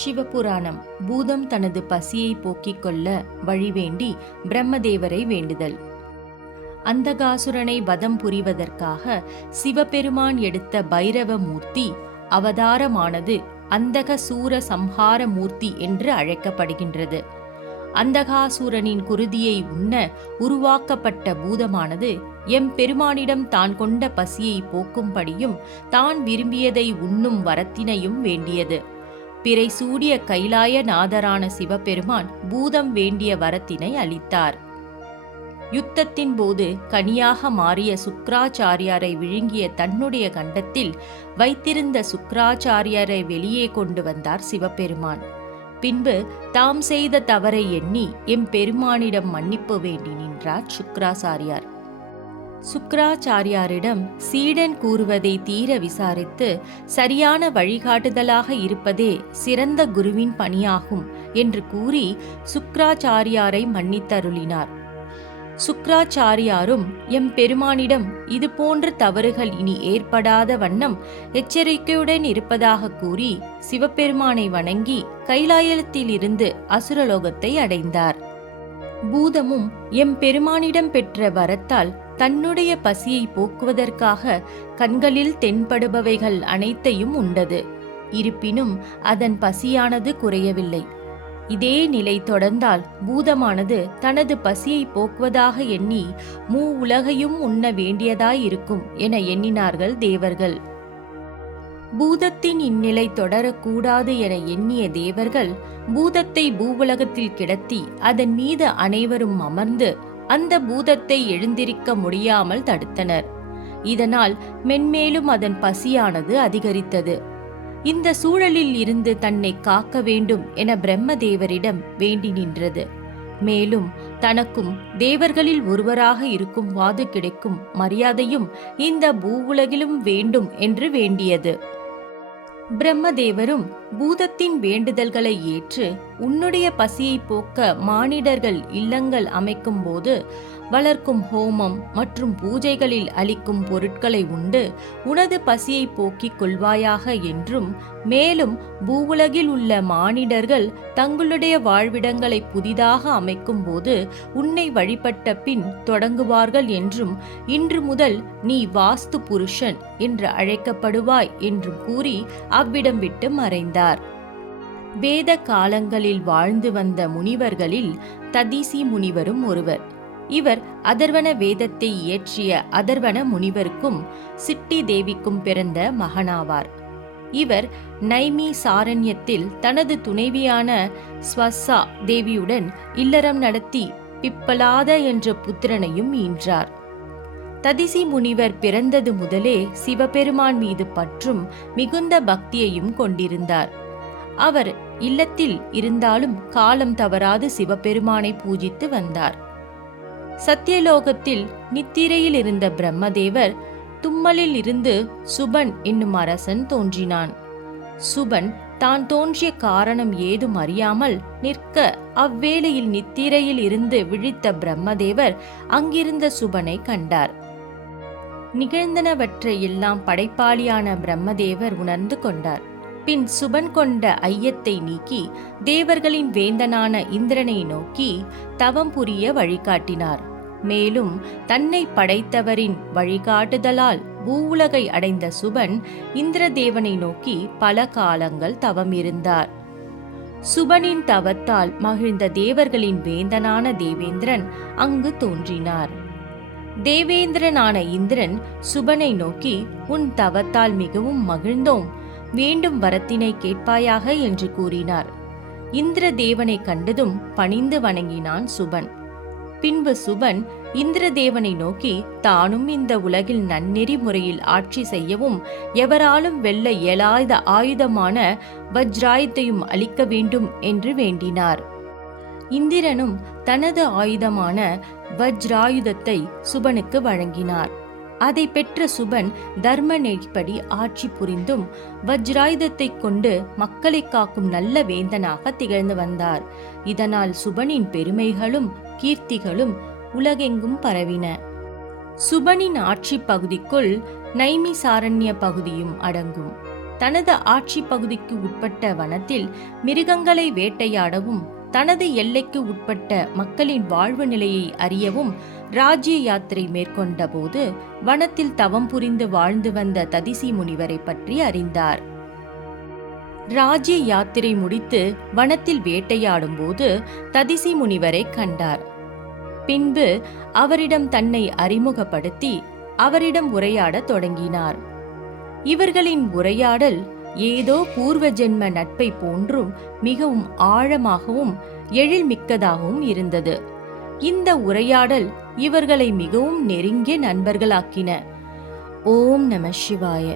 சிவபுராணம். பூதம் தனது பசியை போக்கிக் கொள்ள வழிவேண்டி பிரம்மதேவரை வேண்டுதல். அந்தகாசுரனை வதம் புரிவதற்காக சிவபெருமான் எடுத்த பைரவ மூர்த்தி அவதாரமானது அந்தக சூர சம்ஹார மூர்த்தி என்று அழைக்கப்படுகின்றது. அந்தகாசூரனின் குருதியை உண்ண உருவாக்கப்பட்ட பூதமானது எம்பெருமானிடம் தான் கொண்ட பசியை போக்கும்படியும் தான் விரும்பியதை உண்ணும் வரத்தினையும் வேண்டியது. பிறை சூடிய கைலாய நாதரான சிவபெருமான் பூதம் வேண்டிய வரத்தினை அளித்தார். யுத்தத்தின் போது கனியாக மாறிய சுக்ராச்சாரியாரை விழுங்கிய தன்னுடைய கண்டத்தில் வைத்திருந்த சுக்ராச்சாரியாரை வெளியே கொண்டு வந்தார் சிவபெருமான். பின்பு தாம் செய்த தவறை எண்ணி எம்பெருமானிடம் மன்னிப்பு வேண்டி நின்றார் சுக்ராச்சாரியார். சுக்ராச்சாரியாரிடம் சீடன் கூறுவதை தீர விசாரித்து சரியான வழிகாட்டுதலாக இருப்பதே சிறந்த குருவின் பணியாகும் என்று கூறி சுக்ராச்சாரியாரை மன்னித்தருளினார். சுக்ராச்சாரியாரும் எம்பெருமானிடம் இது போன்ற தவறுகள் இனி ஏற்படாத வண்ணம் எச்சரிக்கையுடன் இருப்பதாக கூறி சிவபெருமானை வணங்கி கைலாயத்திலிருந்து அசுரலோகத்தை அடைந்தார். பூதமும் எம்பெருமானிடம் பெற்ற வரத்தால் தன்னுடைய பசியை போக்குவதற்காக கண்களில் தென்படுபவைகள் அனைத்தையும் உண்டது. இருப்பினும் அதன் பசியானது குறையவில்லை. இதே நிலை தொடர்ந்தால் பூதமானது தனது பசியை போக்குவதாக எண்ணி உலகையும் உண்ண வேண்டியதாயிருக்கும் என எண்ணினார்கள் தேவர்கள். பூதத்தின் இந்நிலை தொடரக்கூடாது என எண்ணிய தேவர்கள் பூதத்தை பூவுலகத்தில் கிடத்தி அதன் மீது அனைவரும் அமர்ந்து அந்த பூதத்தை எழுந்திருக்க முடியாமல் தடுத்தனர். இதனால் மென்மேலும் அதன் பசியானது அதிகரித்தது. இந்த சூழலில் இருந்து தன்னை காக்க வேண்டும் என பிரம்மதேவரிடம் வேண்டி நின்றது. மேலும் தனக்கும் தேவர்களில் ஒருவராக இருக்கும் வாது கிடைக்கும் மரியாதையும் இந்த பூவுலகிலும் வேண்டும் என்று வேண்டியது. பிரம்மதேவரும் பூதத்தின் வேண்டுதல்களை ஏற்று உன்னுடைய பசியை போக்க மானிடர்கள் இல்லங்கள் அமைக்கும் போது வளர்க்கும் ஹோமம் மற்றும் பூஜைகளில் அளிக்கும் பொருட்களை உண்டு உனது பசியை போக்கிக் கொள்வாயாக என்றும், மேலும் பூவுலகில் உள்ள மானிடர்கள் தங்களுடைய வாழ்விடங்களை புதிதாக அமைக்கும் போது உன்னை வழிபட்ட பின் தொடங்குவார்கள் என்றும், இன்று முதல் நீ வாஸ்து புருஷன் என்று அழைக்கப்படுவாய் என்றும் கூறி அவ்விடம் விட்டு மறைந்தார். வேத காலங்களில் வாழ்ந்து வந்த முனிவர்களில் ததீசி முனிவரும் ஒருவர். இவர் அதர்வன வேதத்தை இயற்றிய அதர்வன முனிவருக்கும் சிட்டி தேவிக்கும் பிறந்த மகனாவார். இவர் நைமி சாரண்யத்தில் தனது துணைவியான ஸ்வசா தேவியுடன் இல்லறம் நடத்தி பிப்பலாத என்ற புத்திரனையும் ஈன்றார். ததிசி முனிவர் பிறந்தது முதலே சிவபெருமான் மீது பற்றும் மிகுந்த பக்தியையும் கொண்டிருந்தார். அவர் இல்லத்தில் இருந்தாலும் காலம் தவறாது சிவபெருமானை பூஜித்து வந்தார். சத்தியலோகத்தில் நித்திரையில் இருந்த பிரம்மதேவர் தும்மலில் இருந்து சுபன் என்னும் அரசன் தோன்றினான். சுபன் தான் தோன்றிய காரணம் ஏதும் அறியாமல் நிற்க அவ்வேளையில் நித்திரையில் இருந்து விழித்த பிரம்மதேவர் அங்கிருந்த சுபனை கண்டார். நிகழ்ந்தனவற்றை எல்லாம் படைப்பாளியான பிரம்மதேவர் உணர்ந்து கொண்டார். பின் சுபன் கொண்ட ஐயத்தை நீக்கி தேவர்களின் வேந்தனான இந்திரனை நோக்கி தவம் புரிய வழிகாட்டினார். மேலும் தன்னை படைத்தவரின் வழிகாட்டுதலால் பூவுலகை அடைந்த சுபன் இந்திரதேவனை நோக்கி பல காலங்கள் தவம் இருந்தார். சுபனின் தவத்தால் மகிழ்ந்த தேவர்களின் வேந்தனான தேவேந்திரன் அங்கு தோன்றினார். தேவேந்திரனான இந்திரன் சுபனை நோக்கி, உன் தவத்தால் மிகவும் மகிழ்ந்தோம், வேண்டும் வரத்தினை கேட்பாயாக என்று கூறினார். இந்திரதேவனை கண்டதும் பணிந்து வணங்கினான் சுபன். பின்பு சுபன் இந்திரதேவனை நோக்கி தானும் இந்த உலகில் நன்னெறி முறையில் ஆட்சி செய்யவும் எவராலும் வெல்ல இயலாத ஆயுதமான வஜ்ராயுதத்தையும் அளிக்க வேண்டும் என்று வேண்டினார். இந்திரனும் தனது ஆயுதமான வஜ்ராயுதத்தை சுபனுக்கு வழங்கினார். அதை பெற்ற சுபன் தர்ம நெறிப்படி ஆட்சி புரிந்தும் வஜ்ராயுதத்தை கொண்டு மக்களை காக்கும் நல்ல வேந்தனாக திகழ்ந்து வந்தார். இதனால் சுபனின் பெருமைகளும் கீர்த்திகளும் உலகெங்கும் பரவின. சுபனின் ஆட்சி பகுதிக்குள் நைமிசாரண்ய பகுதியும் அடங்கும். தனது ஆட்சி பகுதிக்கு உட்பட்ட வனத்தில் மிருகங்களை வேட்டையாடவும் தனது எல்லைக்கு உட்பட்ட மக்களின் வாழ்வு நிலையை அறியவும் ராஜ்ய யாத்திரை மேற்கொண்ட போது வனத்தில் தவம் புரிந்து வாழ்ந்து வந்த ததிசி முனிவரை பற்றி அறிந்தார். ராஜ்ய யாத்திரை முடித்து வனத்தில் வேட்டையாடும் போது ததிசி முனிவரை கண்டார். பின்பு அவரிடம் தன்னை அறிமுகப்படுத்தி அவரிடம் உரையாடத் தொடங்கினார். இவர்களின் உரையாடல் ஏதோ பூர்வ ஜென்ம நட்பை போன்றும் மிகவும் ஆழமாகவும் எழில்மிக்கதாகவும் இருந்தது. இந்த உரையாடல் இவர்களை மிகவும் நெருங்கிய நண்பர்களாக்கின. ஓம் நம சிவாய.